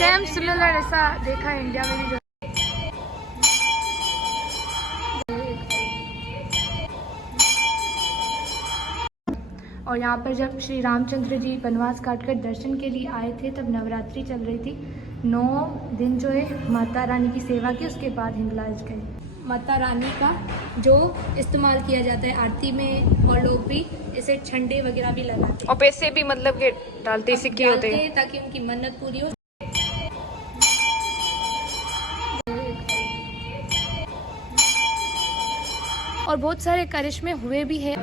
Same similar ऐसा देखा है इंडिया में भी। और यहाँ पर जब श्री रामचंद्र जी वनवास काटकर दर्शन के लिए आए थे तब नवरात्रि चल रही थी। 9 दिन जो है माता रानी की सेवा की, उसके बाद हिंगलाज गए। माता रानी का जो इस्तेमाल किया जाता है आरती में, और लोग भी इसे झंडे वगैरह भी लगाते हैं और पैसे भी मतलब के डालते सिक्के होते हैं ताकि उनकी मन्नत पूरी हो। और बहुत सारे करिश्मे हुए भी हैं।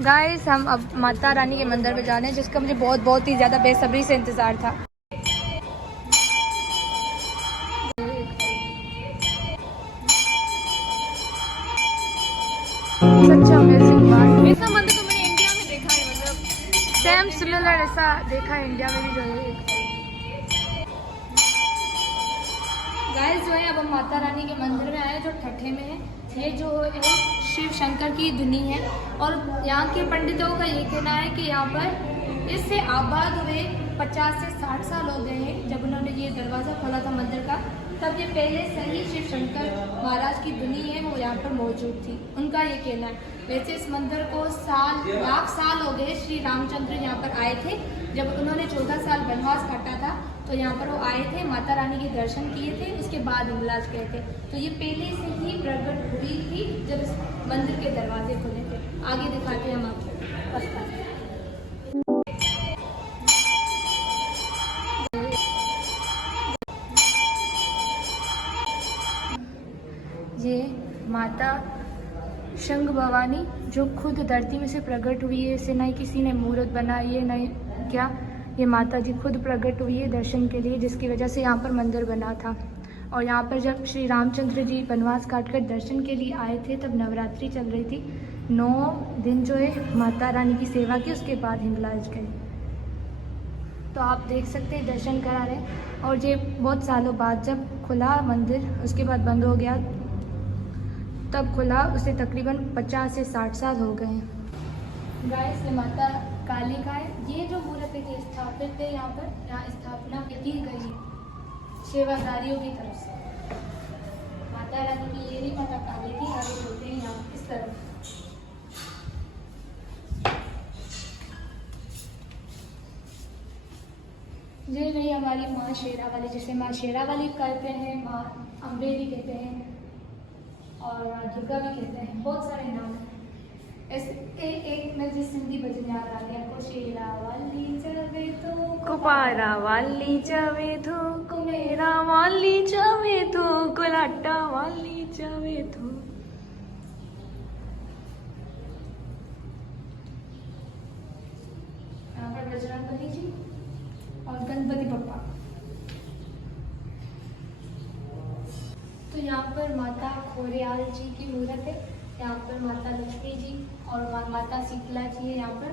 गाइस हम अब माता रानी के मंदिर में जा रहे हैं, जिसका मुझे बहुत ही ज़्यादा बेसब्री से इंतज़ार था। सच अमेजिंग बात, ऐसा मंदिर तो मैंने इंडिया में देखा है, मतलब सेम सिमिलर ऐसा देखा है इंडिया में भी जो है। गाइस जो है अब हम माता रानी के मंदिर में आए जो ठट्ठे में है। ये जो है शिव शंकर की धुनी है, और यहाँ के पंडितों का ये कहना है कि यहाँ पर इससे आबाद हुए 50 से 60 साल हो गए हैं। जब उन्होंने ये दरवाज़ा खोला था मंदिर का, तब ये पहले से ही शिव शंकर महाराज की धुनी है वो यहाँ पर मौजूद थी, उनका ये कहना है। वैसे इस मंदिर को लाख साल हो गए। श्री रामचंद्र यहाँ पर आए थे जब उन्होंने 14 साल वनवास काटा था, तो यहाँ पर वो आए थे, माता रानी के दर्शन किए थे, उसके बाद हिंगलाज गए थे। तो ये पहले से ही प्रकट हुई थी जब इस मंदिर के दरवाजे खुले थे। आगे दिखाते हैं हम आपको रास्ता। ये माता शंख भवानी जो खुद धरती में से प्रकट हुई है, इसे ना किसी ने मूर्त बनाई है, ना क्या, ये माता जी खुद प्रकट हुई है दर्शन के लिए, जिसकी वजह से यहाँ पर मंदिर बना था। और यहाँ पर जब श्री रामचंद्र जी वनवास काटकर दर्शन के लिए आए थे तब नवरात्रि चल रही थी। 9 दिन जो है माता रानी की सेवा की, उसके बाद हिंगलाज गए। तो आप देख सकते हैं दर्शन करा रहे। और ये बहुत सालों बाद जब खुला मंदिर, उसके बाद बंद हो गया, तब खुला, उसे तकरीबन 50 से 60 साल हो गए हैं। गाइस ये माता काली का है। ये जो मूर्त है स्थापित है यहाँ पर, यहाँ स्थापना की गई सेवादारियों की तरफ से। माता रानी की ये ही माता काली की, आगे होते हैं यहाँ इस तरफ। ये रही हमारी माँ शेरा वाली, जिसे माँ शेरा वाली कहते हैं, माँ अम्बे भी कहते हैं, और दुर्गा भी कहते हैं, बहुत सारे नाम हैं। ऐसे एक में जिस हिंदी भजन याद आ गया, को शेरा वाली चवे तो, को पारा वाली चवे तो, को मेरा वाली चवे तो, को लाटा वाली चवे तो। यहाँ पर बजरंगबली जी और गणपति बप्पा। तो यहाँ पर माता खोरियाल जी की मूर्त है, यहाँ पर माता लक्ष्मी जी और माता शीतला जी है यहाँ पर।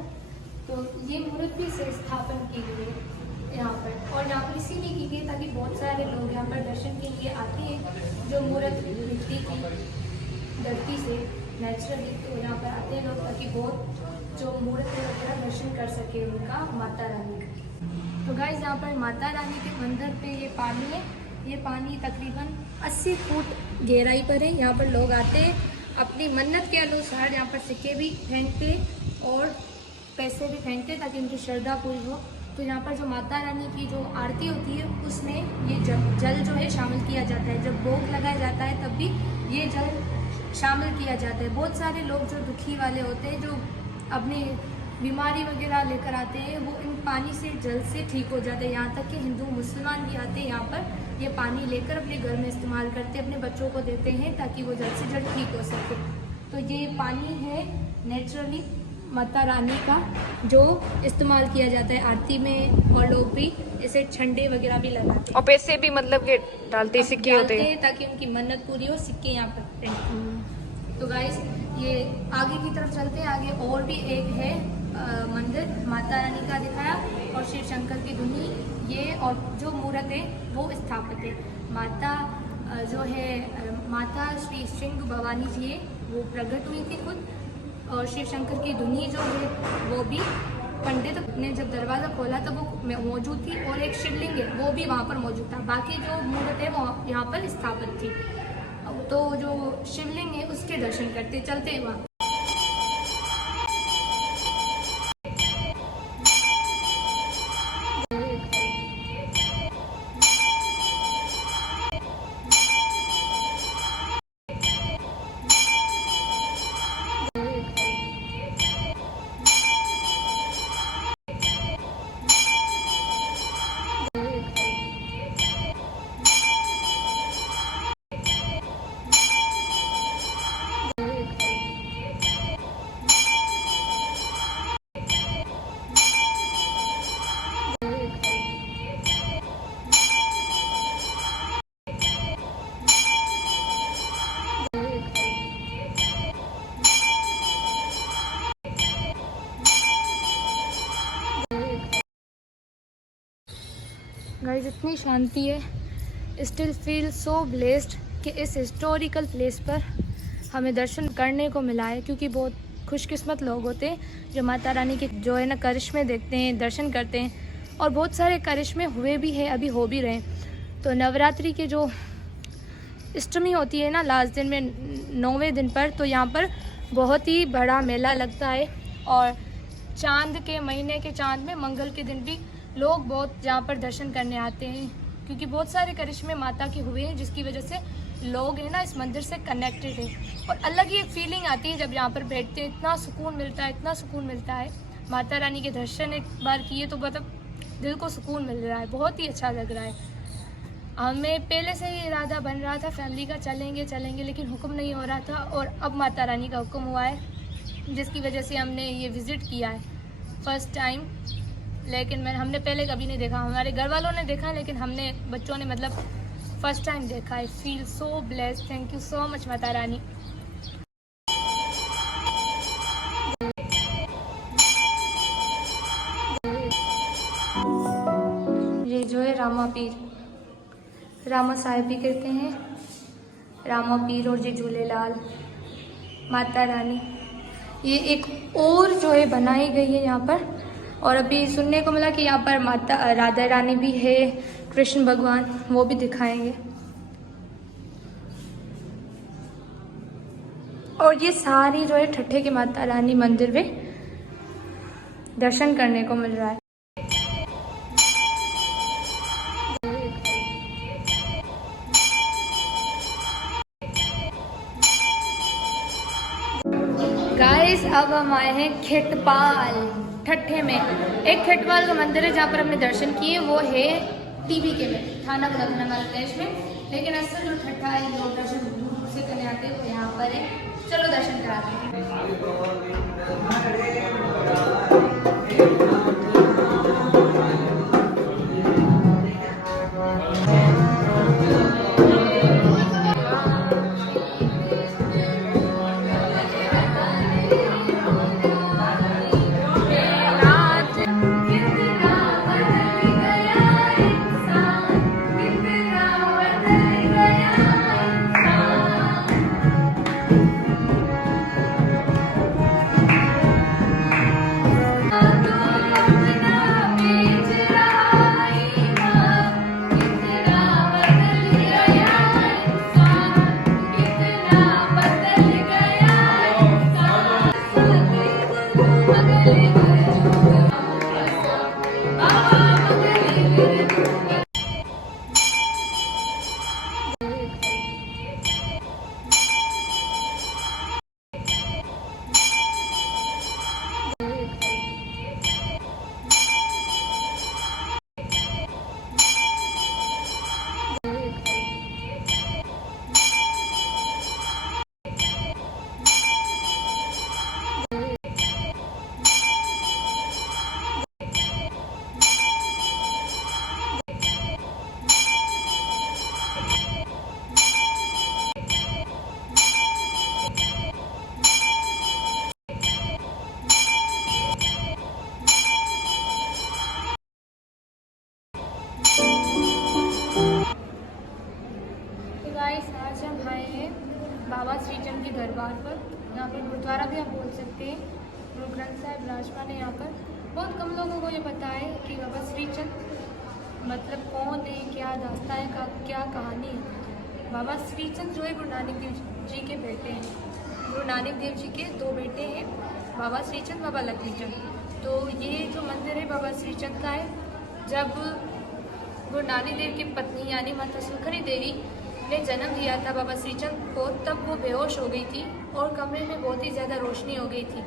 तो ये मूर्त भी से स्थापन की गई है यहाँ पर, और यहाँ पर इसीलिए की गई ताकि बहुत सारे लोग यहाँ पर दर्शन के लिए आते हैं। जो मूर्त मिलती थी धरती से नेचुरली, तो यहाँ पर आते हैं लोग ताकि बहुत जो मूर्त है वगैरह दर्शन कर सके उनका, माता रानी का। तो गाइस यहाँ पर माता रानी के मंदिर पे ये पानी है। ये पानी तकरीबन 80 फुट गहराई पर है। यहाँ पर लोग आते हैं, अपनी मन्नत के अनुसार यहाँ पर सिक्के भी फेंकते और पैसे भी फेंकते ताकि उनकी श्रद्धा पूरी हो। तो यहाँ पर जो माता रानी की जो आरती होती है उसमें ये जल जो है शामिल किया जाता है। जब भोग लगाया जाता है तब भी ये जल शामिल किया जाता है। बहुत सारे लोग जो दुखी वाले होते हैं, जो अपनी बीमारी वगैरह लेकर आते हैं, वो इन पानी से जल से ठीक हो जाते हैं। यहाँ तक कि हिंदू मुसलमान भी आते हैं यहाँ पर ये पानी लेकर अपने घर में इस्तेमाल करते हैं, अपने बच्चों को देते हैं ताकि वो जल्द से जल्द ठीक हो सके। तो ये पानी है नेचुरली माता रानी का, जो इस्तेमाल किया जाता है आरती में, और लोग भी इसे झंडे वगैरह भी लगाते हैं और पैसे भी मतलब के डालते सिक्के होते हैं ताकि उनकी मन्नत पूरी हो। सिक्के यहाँ पर। तो गाइस ये आगे की तरफ चलते हैं। आगे और भी एक है मंदिर माता रानी का दिखाया, और शिव शंकर की धुनी ये, और जो मूर्त है वो स्थापित है। माता जो है माता श्री सिंह भवानी जी है, वो प्रकट हुई थी खुद। और शिव शंकर की धुनी जो है वो भी पंडित ने जब दरवाज़ा खोला तो वो मौजूद थी, और एक शिवलिंग है वो भी वहाँ पर मौजूद था। बाकी जो मूर्त है वो यहाँ पर स्थापित थी। तो जो शिवलिंग है उसके दर्शन करते चलते हैं वहाँ। गाइस इतनी शांति है, स्टिल फील सो ब्लेस्ड कि इस हिस्टोरिकल प्लेस पर हमें दर्शन करने को मिला है, क्योंकि बहुत खुशकिस्मत लोग होते हैं जो माता रानी के जो है ना करिश्मे देखते हैं, दर्शन करते हैं। और बहुत सारे करिश्मे हुए भी हैं, अभी हो भी रहे हैं। तो नवरात्रि के जो अष्टमी होती है ना लास्ट दिन में 9वें दिन पर, तो यहाँ पर बहुत ही बड़ा मेला लगता है। और चांद के महीने के चांद में मंगल के दिन भी लोग बहुत यहाँ पर दर्शन करने आते हैं, क्योंकि बहुत सारे करिश्मे माता के हुए हैं, जिसकी वजह से लोग है ना इस मंदिर से कनेक्टेड है। और अलग ही एक फीलिंग आती है जब यहाँ पर बैठते हैं, इतना सुकून मिलता है, इतना सुकून मिलता है। माता रानी के दर्शन एक बार किए तो मतलब दिल को सुकून मिल रहा है, बहुत ही अच्छा लग रहा है। हमें पहले से ही इरादा बन रहा था फैमिली का चलेंगे चलेंगे, लेकिन हुक्म नहीं हो रहा था, और अब माता रानी का हुक्म हुआ है, जिसकी वजह से हमने ये विज़िट किया है फर्स्ट टाइम। लेकिन हमने पहले कभी नहीं देखा, हमारे घर वालों ने देखा, लेकिन हमने बच्चों ने मतलब फर्स्ट टाइम देखा है। Feel so blessed, thank you so much Mata Rani. ये जो है रामा पीर, रामा साहिब भी कहते हैं, रामा पीर, और ये झूलेलाल माता रानी। ये एक और जो है बनाई गई है यहाँ पर। और अभी सुनने को मिला कि यहाँ पर माता राधा रानी भी है, कृष्ण भगवान, वो भी दिखाएंगे। और ये सारी जो है ठट्ठे की माता रानी मंदिर में दर्शन करने को मिल रहा है। गाइस अब हम आए हैं खेटपाल ठट्ठे में। एक खेटपाल का मंदिर है जहाँ पर हमने दर्शन किए, वो है टीबी के में, थाना गुलाबगंज मध्य प्रदेश में। लेकिन असल जो ठट्ठा है लोग दर्शन दूर से करने आते हैं, वो यहाँ पर है। चलो दर्शन कराते हैं। के दरबार पर। यहाँ पर गुरुद्वारा भी आप बोल सकते हैं। गुरु ग्रंथ साहिब विराजमान है यहाँ पर। बहुत कम लोगों को ये पता है कि बाबा श्रीचंद मतलब कौन है, क्या दास्तान है, क्या कहानी है। बाबा श्रीचंद जो है गुरु नानक देव जी के बेटे हैं। गुरु नानक देव जी के 2 बेटे हैं, बाबा श्रीचंद, बाबा लक्ष्मीचंद। तो ये जो मंदिर है बाबा श्रीचंद का है। जब गुरु नानक देव की पत्नी यानी माता सुखनी देवी ने जन्म दिया था बाबा श्रीचंद को, तब वो बेहोश हो गई थी और कमरे में बहुत ही ज़्यादा रोशनी हो गई थी।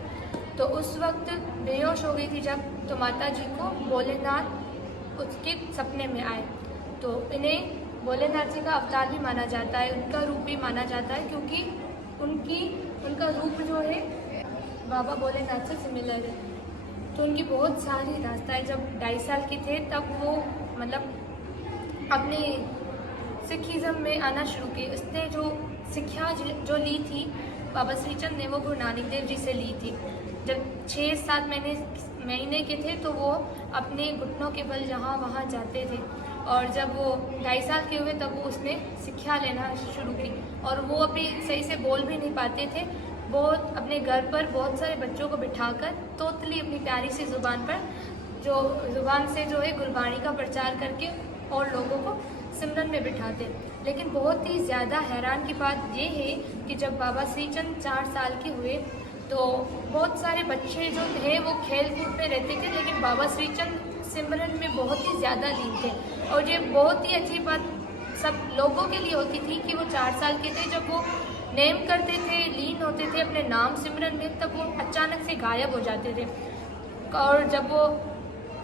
तो उस वक्त बेहोश हो गई थी जब, तो माता जी को भोलेनाथ उसके सपने में आए। तो इन्हें भोलेनाथ जी का अवतार भी माना जाता है, उनका रूप भी माना जाता है, क्योंकि उनका रूप जो है बाबा भोलेनाथ से सिमिलर है। तो उनकी बहुत सारी दास्तान, जब 2.5 साल के थे तब वो मतलब अपने सिखिज़म में आना शुरू की। उसने जो शिक्षा जो ली थी बाबा श्रीचंद ने, वो गुरु नानक देव जी से ली थी। जब 6-7 महीने के थे तो वो अपने घुटनों के बल जहाँ वहाँ जाते थे, और जब वो 2.5 साल के हुए तब वो उसने शिक्षा लेना शुरू की। और वो अभी सही से बोल भी नहीं पाते थे। बहुत अपने घर पर बहुत सारे बच्चों को बिठाकर तोतली अपनी प्यारी सी ज़ुबान पर ज़ुबान से गुरबाणी का प्रचार करके और लोगों को सिमरन में बिठाते। लेकिन बहुत ही ज़्यादा हैरान की बात ये है कि जब बाबा श्रीचंद 4 साल के हुए तो बहुत सारे बच्चे जो थे वो खेल कूद में रहते थे, लेकिन बाबा श्रीचंद सिमरन में बहुत ही ज़्यादा लीन थे। और ये बहुत ही अच्छी बात सब लोगों के लिए होती थी कि वो 4 साल के थे, जब वो नेम करते थे, लीन होते थे अपने नाम सिमरन में, तब वो अचानक से गायब हो जाते थे। और जब वो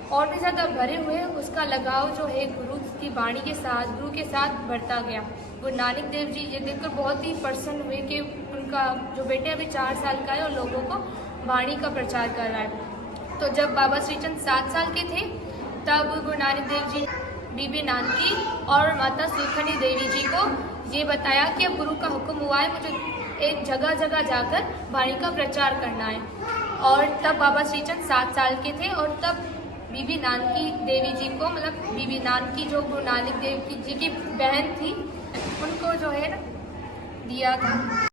और भी ज़्यादा भरे हुए, उसका लगाव जो है गुरु की वाणी के साथ, गुरु के साथ बढ़ता गया। गुरु नानक देव जी ये देखकर बहुत ही प्रसन्न हुए कि उनका जो बेटे अभी 4 साल का है और लोगों को वाणी का प्रचार कर रहा है। तो जब बाबा श्रीचंद 7 साल के थे तब गुरु नानक देव जी बीबी नानकी और माता सुखनी देवी जी को ये बताया कि अब गुरु का हुक्म हुआ है, मुझे एक जगह जगह जाकर वाणी का प्रचार करना है। और तब बाबा श्रीचंद 7 साल के थे और तब बीबी नानकी देवी जी को, मतलब बीबी नानकी जो गुरु नानक देव जी की बहन थी, उनको जो है ना दिया था।